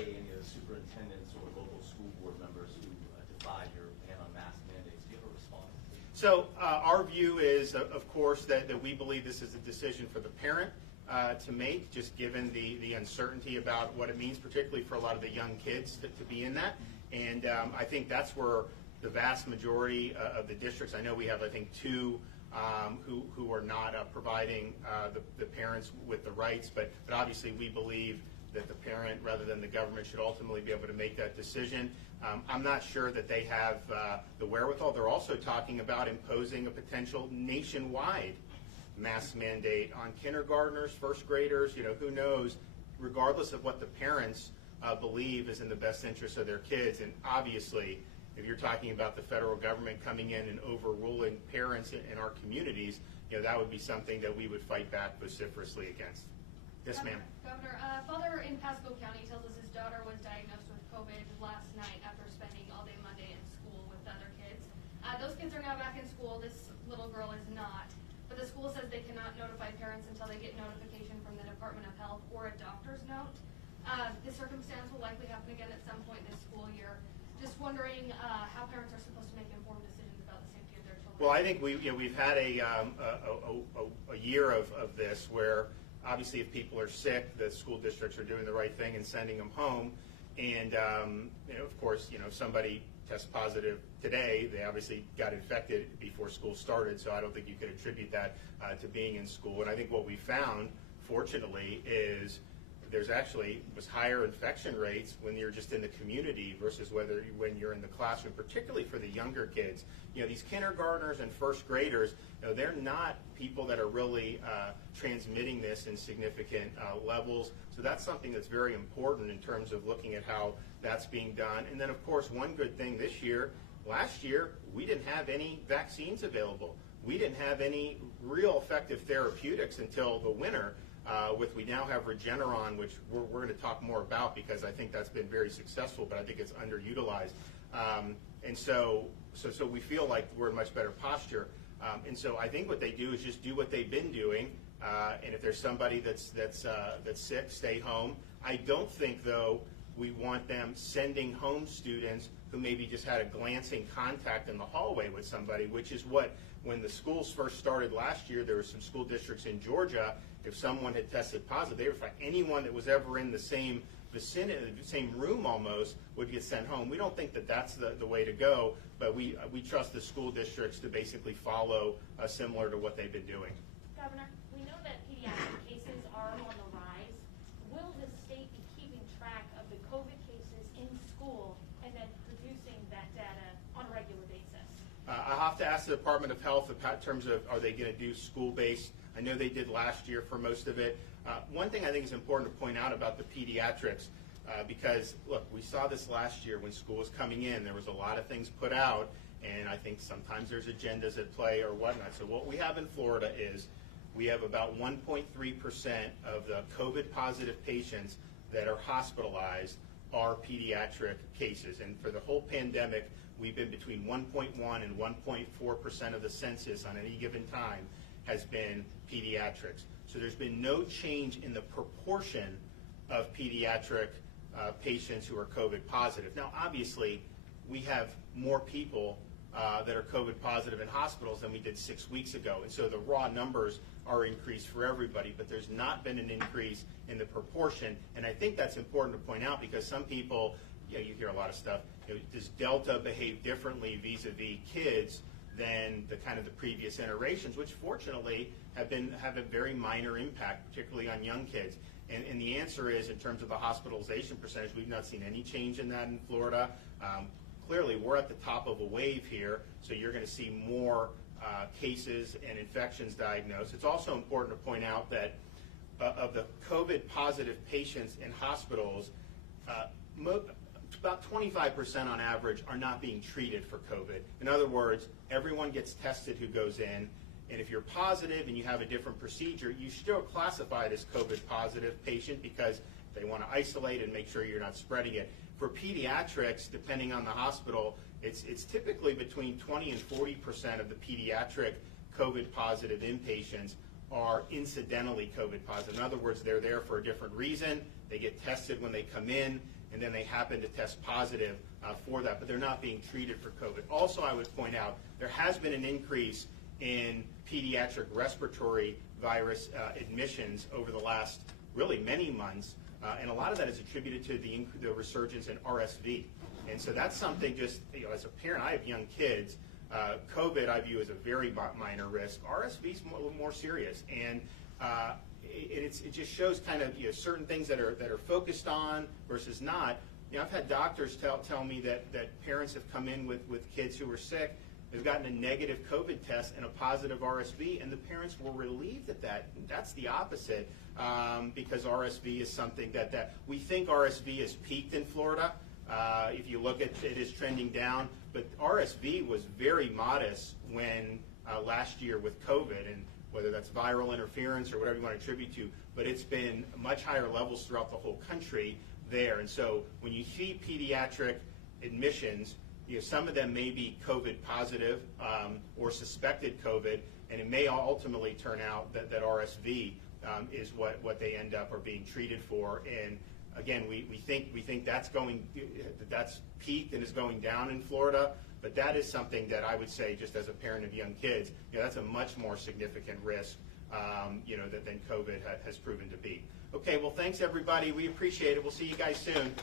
today any of the superintendents or local school board members who defied your ban on mask mandates. Do you have a response? So our view is, of course, that we believe this is a decision for the parent to make, just given the uncertainty about what it means, particularly for a lot of the young kids to be in that. And I think that's where the vast majority of the districts, I know we have, I think, two who are not providing the parents with the rights, but obviously we believe that the parent, rather than the government, should ultimately be able to make that decision. I'm not sure that they have the wherewithal. They're also talking about imposing a potential nationwide mask mandate on kindergartners, first graders, who knows, regardless of what the parents believe is in the best interest of their kids. And obviously, if you're talking about the federal government coming in and overruling parents in our communities, that would be something that we would fight back vociferously against. Yes, ma'am. Governor, a father in Pasco County tells us his daughter was diagnosed with COVID last night after spending all day Monday in school with other kids. Those kids are now back in school. This little girl is not. But the school says they cannot notify parents until they get notification from the Department of Health or a doctor's note. This circumstance will likely happen again at some point this school year. Just wondering how parents are supposed to make informed decisions about the safety of their children. Well, I think we've had a year of this where obviously if people are sick, the school districts are doing the right thing and sending them home. And of course, if somebody tests positive today, they obviously got infected before school started, so I don't think you could attribute that to being in school. And I think what we found, fortunately, is there's actually was higher infection rates when you're just in the community versus when you're in the classroom, particularly for the younger kids. These kindergartners and first graders, they're not people that are really transmitting this in significant levels. So that's something that's very important in terms of looking at how that's being done. And then, of course, one good thing this year, last year, we didn't have any vaccines available. We didn't have any real effective therapeutics until the winter. We now have Regeneron, which we're going to talk more about because I think that's been very successful, but I think it's underutilized. And so we feel like we're in much better posture. And so I think what they do is just do what they've been doing. And if there's somebody that's sick, stay home. I don't think, though, we want them sending home students who maybe just had a glancing contact in the hallway with somebody, which is what, when the schools first started last year, there were some school districts in Georgia, if someone had tested positive, they were like anyone that was ever in the same vicinity, the same room almost, would get sent home. We don't think that that's the way to go, but we trust the school districts to basically follow similar to what they've been doing. Governor, we know that pediatric cases are on the rise. Will the state be keeping track of the COVID cases in school and then producing that data on a regular basis? I have to ask the Department of Health in terms of are they going to do school-based. I know they did last year for most of it. One thing I think is important to point out about the pediatrics, because, look, we saw this last year when school was coming in. There was a lot of things put out, and I think sometimes there's agendas at play or whatnot. So what we have in Florida is we have about 1.3% of the COVID-positive patients that are hospitalized are pediatric cases. And for the whole pandemic, we've been between 1.1 and 1.4% of the census on any given time has been pediatrics. So there's been no change in the proportion of pediatric patients who are COVID positive. Now, obviously, we have more people that are COVID positive in hospitals than we did 6 weeks ago. And so the raw numbers are increased for everybody, but there's not been an increase in the proportion. And I think that's important to point out because some people, you hear a lot of stuff, does Delta behave differently vis-a-vis kids than the kind of the previous iterations, which fortunately have a very minor impact, particularly on young kids. And the answer is, in terms of the hospitalization percentage, we've not seen any change in that in Florida. Clearly, we're at the top of a wave here, so you're going to see more cases and infections diagnosed. It's also important to point out that of the COVID positive patients in hospitals, about 25% on average are not being treated for COVID. In other words, everyone gets tested who goes in, and if you're positive and you have a different procedure, you still classify it as COVID positive patient because they want to isolate and make sure you're not spreading it. For pediatrics, depending on the hospital, it's typically between 20 and 40% of the pediatric COVID positive inpatients are incidentally COVID positive. In other words, they're there for a different reason. They get tested when they come in, and then they happen to test positive for that, but they're not being treated for COVID. Also, I would point out there has been an increase in pediatric respiratory virus admissions over the last really many months, and a lot of that is attributed to the resurgence in RSV. And so that's something just, as a parent, I have young kids. COVID I view as a very minor risk. RSV is a little more serious, and it just shows kind of certain things that are focused on versus not. I've had doctors tell me that parents have come in with kids who are sick. They've gotten a negative COVID test and a positive RSV, and the parents were relieved at that. That's the opposite, because RSV is something that we think RSV has peaked in Florida. If you look at it, is trending down, but RSV was very modest when last year with COVID, and whether that's viral interference or whatever you want to attribute to, but it's been much higher levels throughout the whole country there. And so when you see pediatric admissions, some of them may be COVID positive or suspected COVID, and it may ultimately turn out that RSV is what they end up or being treated for. And again, we think that's peaked and is going down in Florida, but that is something that I would say, just as a parent of young kids, that's a much more significant risk, than COVID has proven to be. Okay, well, thanks everybody. We appreciate it. We'll see you guys soon.